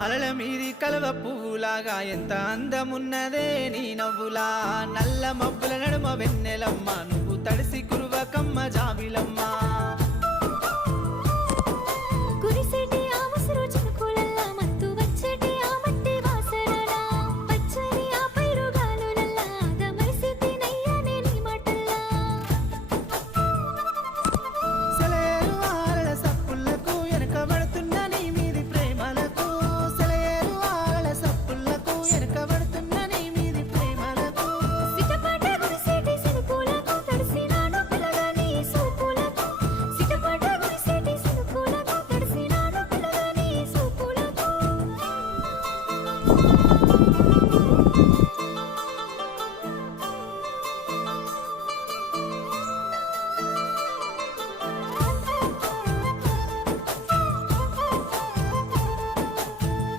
అలల మీది కలవ పువ్వులాగా ఎంత అందమున్నదే నీ నవ్వులా నల్ల మబ్బుల నడుమ వెన్నెలమ్మ నువ్వు తడిసి కురువకమ్మ జాబిలమ్మ కురిసేటి ఆ ముసురు చినుకులల్లా మత్తు వచ్చేటి ఆ మట్టి వాసనలా పచ్చని ఆ పైరుగాలులల్లా ఆదమరిసితి నయ్యనే నీ మాటల్లా సెలయేరు ఆరల సప్పులకు వెనకబడుతున్న నీ మీది ప్రేమలకు సెలయేరు ఆరల సప్పులకు వెనకబడుతున్న నీ మీది ప్రేమలకు సిటపాట కురిసేటి సినుకులకు తడిసినాను పిల్లగా నీ సూపులకు సిటపాట కురిసేటి సినుకులకు తడిసినాను పిల్లగా నీ సూపులకు